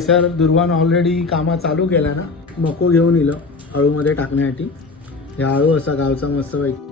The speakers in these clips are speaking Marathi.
सर दुर्वान ऑलरेडी कामा चालू केला ना? मको घेऊन इलं अळूमध्ये टाकण्यासाठी. हे अळू असा गावचा मस्त पैकी.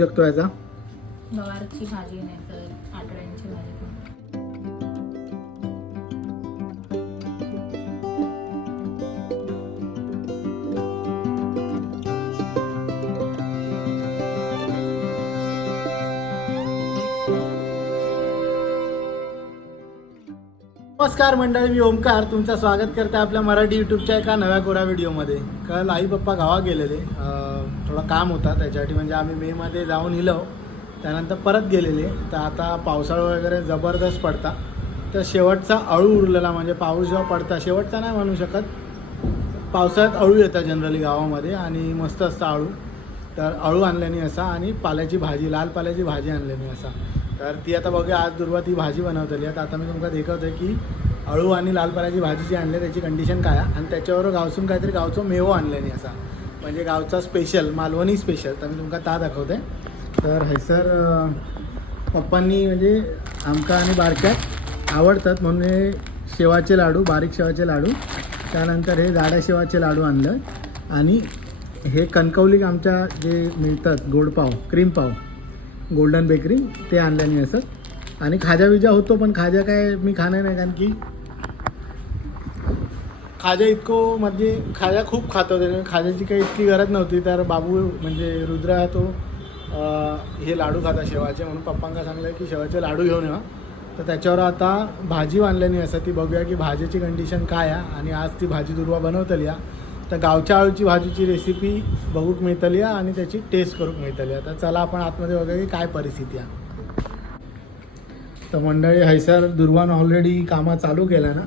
शकतो याचा भाजी नाही नमस्कार मंडळी मी ओमकार. तुमचं स्वागत करते आपल्या मराठी यूट्यूबच्या एका नव्या कोरा व्हिडिओमध्ये. काल आई पप्पा गावा गेलेले. थोडं काम होता त्याच्यासाठी म्हणजे आम्ही मेमध्ये जाऊन हिलो त्यानंतर परत गेलेले. तर आता पावसाळा वगैरे जबरदस्त पडता. तर शेवटचा अळू उरलेला म्हणजे पाऊस जेव्हा पडता शेवटचा नाही म्हणू शकत. पावसाळ्यात अळू येतात जनरली गावामध्ये आणि मस्त असतं अळू. तर अळू आणल्याने असा आणि पाल्याची भाजी लाल पाल्याची भाजी आणल्याने असा. तर ती आता बघूया आज दुर्वा ती भाजी बनवतली. आता आता मी तुमका देखवतो की अळू आणि लाल पाल्याची भाजी जी आणली त्याची कंडिशन काय आहे? आणि त्याच्यावर गावसून काहीतरी गावचं मेवो आणल्याने असा. म्हणजे गावचा स्पेशल मालवणी स्पेशल तर मी तुमका ता दाखवते. तर हैसर पप्पांनी म्हणजे आमका आणि बारक्यात आवडतात म्हणून हे शेवाचे लाडू बारीक शेवाचे लाडू. त्यानंतर हे जाड्या शेवाचे लाडू आणलं. आणि हे कणकवली आमच्या जे मिळतात गोडपाव क्रीमपाव क्रीम पाव गोल्डन बेकरी ते आणल्याने असं. आणि खाजा विजा होतो पण खाजा काय मी खाणार नाही कारण की खाजा इतकं म्हणजे खाजा खूप खातो होते खाज्याची काही इतकी गरज नव्हती तर बाबू म्हणजे रुद्र तो हे लाडू खाता शेवाचे म्हणून पप्पांका सांगलं की शेवाचे लाडू घेऊन या तर त्याच्यावर आता भाजी बांधल्याने असं. ती बघूया की भाजीची कंडिशन काय आहे. आणि आज ती भाजी दुर्वा बनवतली या तर गावच्या आळूची भाजीची रेसिपी बघूक मिळतली आहे आणि त्याची टेस्ट करूक मिळतली आहे. तर चला आपण आतमध्ये बघा की काय परिस्थिती आहे. तर मंडळी हैसर दुर्वान ऑलरेडी कामा चालू केला ना?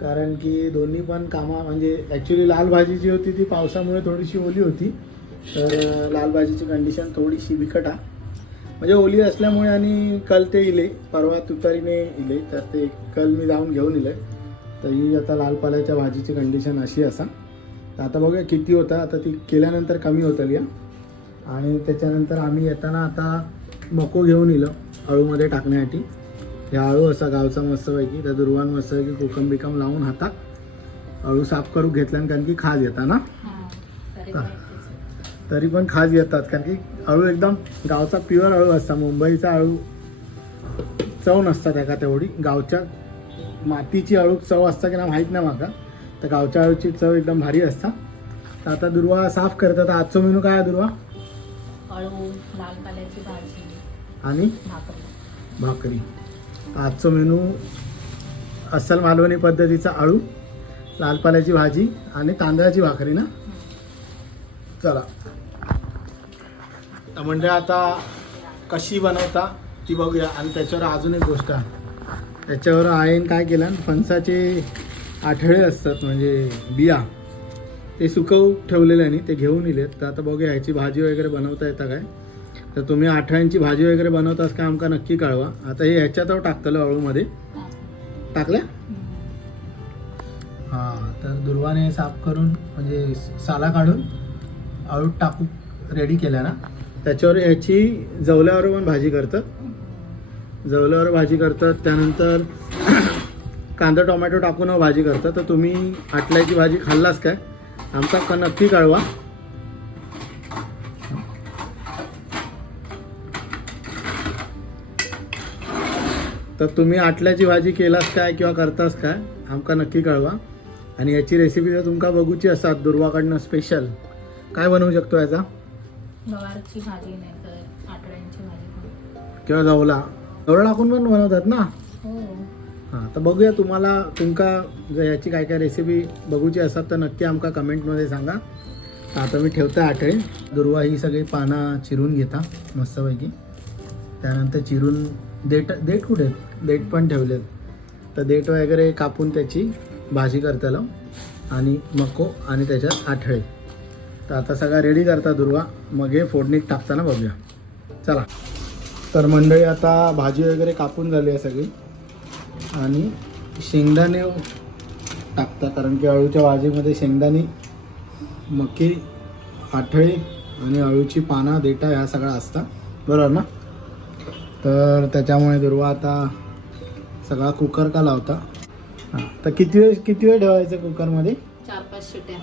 कारण की दोन्ही पण कामा म्हणजे ॲक्च्युली लाल भाजी जी होती ती पावसामुळे थोडीशी ओली होती. तर लाल भाजीची कंडिशन थोडीशी बिकट आहे. म्हणजे ओली असल्यामुळे आणि कल ते इले परवा तुतारीने इले तर ते कल मी जाऊन घेऊन इले. तर ही आता लाल पाल्याच्या भाजीची कंडिशन अशी असा. तर आता बघूया किती होता. आता ती केल्यानंतर कमी होतं या आणि त्याच्यानंतर आम्ही येताना आता मको घेऊन इलो अळूमध्ये टाकण्यासाठी. हे अळू असा गावचा मस्तपैकी त्या दुर्वान मस्तपैकी कोकम बिकम लावून हातात अळू साफ करू घेतल्यान कारण की खाज येता ना? हां तरी? पण तेच. तरी पण खाज येतात कारण की अळू एकदम गावचा प्युअर अळू असता. मुंबईचा अळू चव नसता त्याका तेवढी. गावच्या मातीची अळू चव असता की ना माहीत नाही माका. तर गावच्या अळूची चव एकदम भारी असता. तर आता दुर्वा साफ करतात. आजचा मेनू काय आहे दुर्वा? अळू लाल पाल्याची भाजी आणि? भाकरी. भाकरी. आजचा मेनू अस्सल मालवणी पद्धतीचा अळू लाल पाल्याची भाजी आणि तांदळाची भाकरी ना? चला. तर म्हणजे आता कशी बनवता ती बघूया. आणि त्याच्यावर अजून एक गोष्ट आहे. त्याच्यावर आईन काय केलं? फणसाचे आठळे असतात म्हणजे बिया. ते सुकवू ठेवलेले आणि ते घेऊन येलेत तर आता बघूया ह्याची भाजी वगैरे बनवता येतं काय? तर तुम्ही आठळ्यांची भाजी वगैरे बनवतास का आमका नक्की कळवा. आता हे ह्याच्यातवर टाकतलं अळूमध्ये टाकल्या हां तर दुर्वाने साफ करून म्हणजे साला काढून अळू टाकू रेडी केल्या ना? त्याच्यावर ह्याची जवल्यावर पण भाजी करतात. जवल्यावर भाजी करतात त्यानंतर कांदा टोमॅटो टाकून भाजी करतात तर तुम्ही आटल्याची भाजी खाल्लास काय? आमचा क नक्की कळवा. तर तुम्ही आटल्याची भाजी केलास काय किंवा करतास काय आमका नक्की कळवा. आणि याची रेसिपी जर तुमका बघूची असतात दुर्वाकडनं स्पेशल काय बनवू शकतो याचा? किंवा जवला जवळ टाकून पण बनवतात ना? हां तर बघूया तुम्हाला तुमका जर याची काय काय रेसिपी बघूची असतात तर नक्की आमका कमेंटमध्ये सांगा. आता मी ठेवतो आठळे दुर्वा ही सगळी पानं चिरून घेता मस्तपैकी. त्यानंतर चिरून देट देठ कुठे आहेत? देठ पण ठेवलेत तर देठ वगैरे कापून त्याची भाजी करताला आणि मको आणि त्याच्यात आठळे तर आता सगळा रेडी करता दुर्वा. मग हे फोडणीत टाकताना बघूया. चला. तर मंडळी आता भाजी वगैरे कापून झाली आहे सगळी. आणि शेंगदाणे टाकता कारण की अळूच्या भाजीमध्ये शेंगदाणे मकी आठळे आणि अळूची पानं देठा ह्या सगळ्या असतात. बरोबर ना? तर त्याच्यामुळे दुर्वा आता सगळा कुकर का लावता? हां तर किती वेळ किती वेळ ठेवायचं कुकरमध्ये चार पाच शिट्या.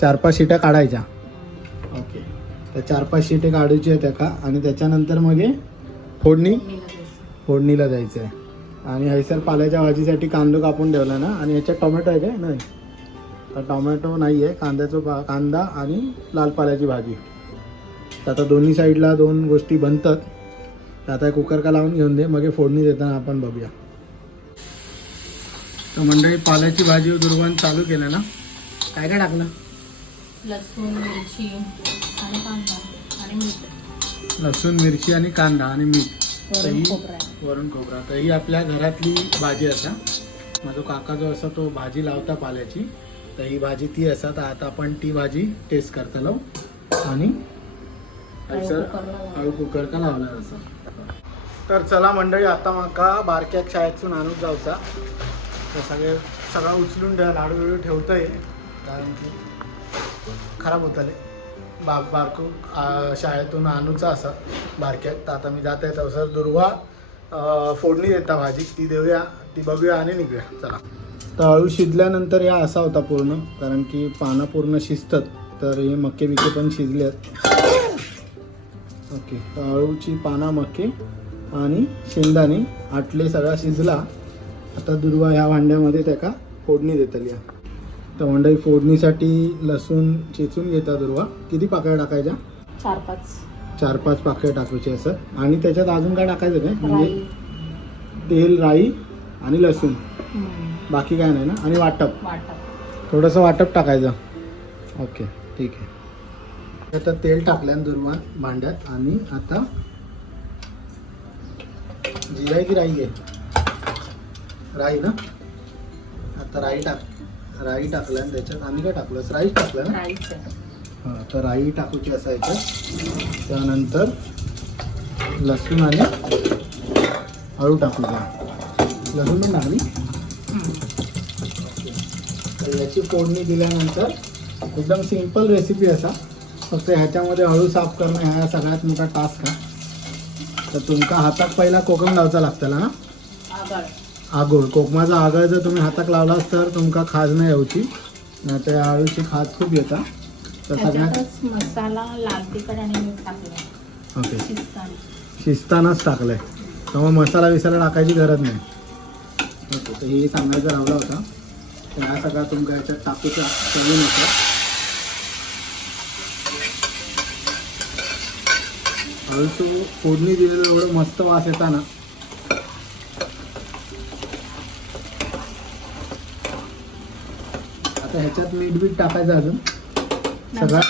चार पाच शिट्या काढायच्या. ओके. तर चार पाच शिटे काढायची आहे त्या आणि त्याच्यानंतर मग हे फोडणी? फोडणीला द्यायचं. आहे आणि हैसर पाल्याच्या भाजीसाठी कांदो कापून ठेवला ना. आणि याच्यात टोमॅटो आहे काय? नाही. तर टोमॅटो नाही आहे कांद्याचं पा कांदा आणि लाल पाल्याची भाजी. तर आता दोन्ही साईडला दोन गोष्टी बनतात. तर आता कुकर का लावून घेऊन दे. मग फोडणी देताना आपण बघूया. तर मंडळी पाल्याची भाजी दुर्वान चालू केलं ना? काय काय टाकलं? लसूण मिरची आणि कांदा आणि मीठ. लसूण मिरची आणि कांदा आणि मीठ. वरून. खोबरं. आहे. तर ही आपल्या घरातली भाजी असा. माझा काका जो असा तो भाजी लावता पाल्याची. तर ही भाजी ती असा. तर आता आपण ती भाजी टेस्ट करतलो आणि हळू कुकर का लावला असा. तर चला मंडळी आता माका बारक्याक शाळेतून आणून जाऊचा तर सगळे सगळं उचलून ठेवा लाडू बिडू ठेवतंय. कारण की खराब होतले. बा बारको शाळेतून आणूचा असा बारक्यात तर आता मी जात आहे तसं दुर्वा. फोडणी देता भाजी. ती देऊया ती बघूया आणि निघूया. चला. तर अळू शिजल्यानंतर या असा होता पूर्ण कारण की पानं पूर्ण शिजतात तर हे मक्के बिके पण शिजलेत. ओके तर अळूची पानं मक्के आणि शेंगदाणे आटले सगळा शिजला. आता दुर्वा ह्या भांड्यामध्ये त्याका फोडणी देतली या तर मंडळी फोडणीसाठी लसूण चेचून घेता दुर्वा. किती पाकळ्या टाकायच्या? चार पाच. चार पाच पाकळ्या टाकायचे असं. आणि त्याच्यात अजून काय टाकायचं काय? म्हणजे तेल राई आणि लसूण. बाकी काय नाही ना? आणि वाटप. थोडंसं वाटप टाकायचं. ओके ठीक आहे. आता तेल टाकल्यान दुर्वान भांड्यात. आणि आता जिरा आहे की राई आहे? राई ना? आता राई टाक राई टाकल्यान त्याच्यात आणि काय टाकलंस? राईच टाकलं ना? हां तर राई टाकूची असायचं. त्यानंतर लसूण आणि हळू टाकूया लसूण पण टाकली. तर याची फोडणी दिल्यानंतर एकदम सिंपल रेसिपी असा. फक्त ह्याच्यामध्ये हळू साफ करणं ह्या सगळ्यात मोठा टास्क आहे तर तुमका हाताक पहिला कोकम लावचा लागतला ना आगळ. कोकमाचा आगळ जर तुम्ही हाताक लावलास तर तुमका खाज नाही येऊची नाही तर आळूची खाज खूप येता. तर सगळ्यात त्याच्यातच मसाला लाल तिखट आणि मीठ टाकलं ओके. शिजताना. शिजतानाच टाकलंय. त्यामुळे मसाला विसाला टाकायची गरज नाही. ओके तर हे सांगायचं राहिला होता तर ह्या सगळ्या तुमका याच्यात टाकूचा चवी नका. हळूचू फोडणी दिलेलं एवढं मस्त वास येता ना आता ह्याच्यात मीठ बीठ टाकायचं अजून. सगळं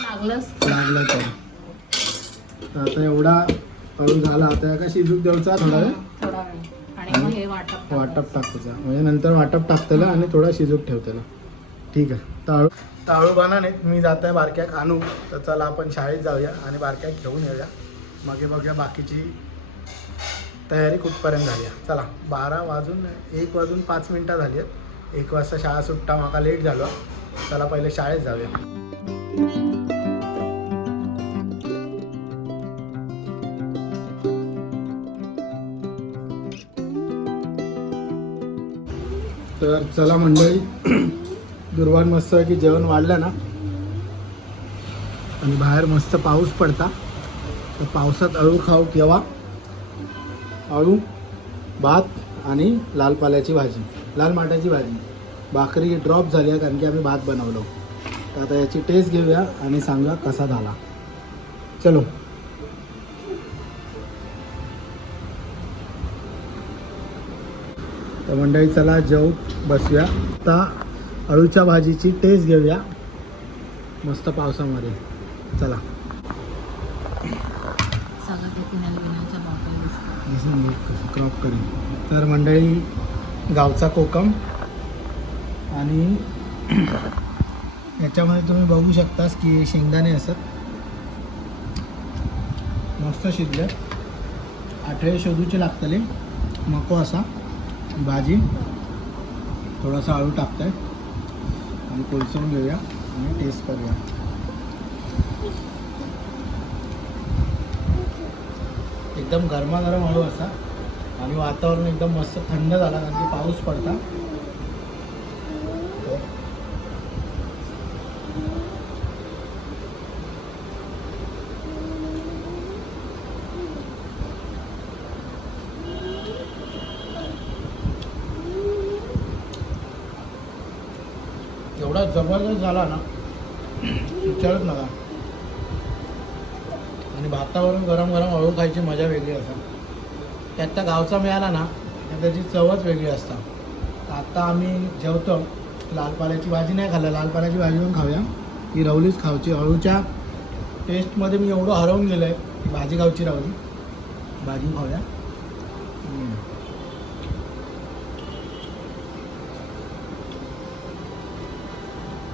लागलं तर. आता एवढा हळू झाला आता का शिजूक द्यायचा थोडा वेळ? आणि हे वाटप वाटप टाकायचा. म्हणजे नंतर वाटप टाकतेला आणि थोडा शिजूक ठेवतेला. ठीक आहे. ताळू ताळू बनाने. मी जात आहे बारक्याक आणू तर चला आपण शाळेत जाऊया आणि बारक्याक घेऊन येऊया. मग बघूया बाकीची तयारी कुठपर्यंत झाली आहे. चला बारा वाजून एक वाजून पाच मिनटं झाली आहेत. एक वाजता शाळा सुट्टा माका लेट झालो. चला पहिले शाळेत जाऊया. तर चला मंडळी दुर्वान मस्त आहे की जेवण वाढलं ना? आणि बाहेर मस्त पाऊस पडता. तर पावसात अळू खाऊ केव्हा? अळू भात आणि लाल पाल्याची भाजी लाल माटाची भाजी. भाकरी ड्रॉप झाली आहे कारण की आम्ही भात बनवलो. तर आता याची टेस्ट घेऊया आणि सांगा कसा झाला. चलो. तर मंडळी चला जेऊ बसूया. आता अळूच्या भाजीची टेस्ट घेऊया. मस्त पावसामध्ये. चला. क्रॉप करीन. तर मंडळी गावचा कोकम आणि याच्यामध्ये तुम्ही बघू शकतास की शेंगदाणे असत मस्त शिजले आठवे शोधूचे लागतले. मको असा. भाजी. थोडासा आळू टाकताय. आणि कोलसून घेऊया आणि टेस्ट करूया. एकदम गरमागरम हळू असा. आणि वातावरण एकदम मस्त थंड झाला कारण की पाऊस पडता. एवढा जबरदस्त झाला ना विचारत नका. आणि भातावरून गरम गरम अळू खायची मजा वेगळी असतात त्यात त्या गावचा मिळाला ना त्याची चवच वेगळी असतात आता आम्ही जेवतो लाल पाल्याची भाजी नाही खाल्लं लाल पाल्याची भाजी पण खाऊया. ती रवलीच खावची अळूच्या टेस्टमध्ये मी एवढं हरवून गेलो आहे भाजी खावची रावली. भाजी खाऊया.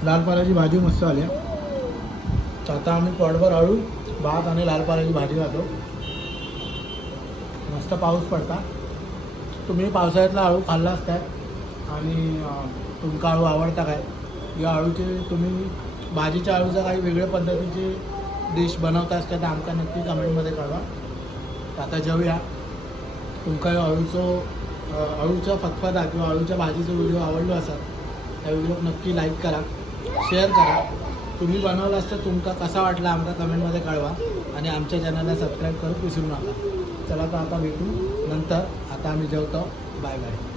लाल पाल्याची भाजी मस्त आली आहे. तर आता आम्ही पडभर अळू भात आणि लाल पाल्याची भाजी खातो. मस्त पाऊस पडता. तुम्ही पावसाळ्यातला अळू खाल्ला काय आणि तुमका अळू आवडता काय? या अळूचे तुम्ही भाजीच्या अळूचा काही वेगळ्या पद्धतीची डिश बनवता असतात तर आमका नक्की कमेंटमध्ये कळवा. आता जेवूया. तुमका ह्यो अळूचो अळूचा फतफदा किंवा अळूच्या भाजीचं व्हिडिओ आवडलो असाल त्या व्हिडिओ नक्की लाईक करा. शेअर करा. तुम्ही बनवला असतं तुमका कसा वाटला आमका कमेंटमध्ये कळवा. आणि आमच्या चॅनलला सबस्क्राईब करून विसरू नका. चला तर आता भेटू. नंतर आता आम्ही जेवतो. Bye bye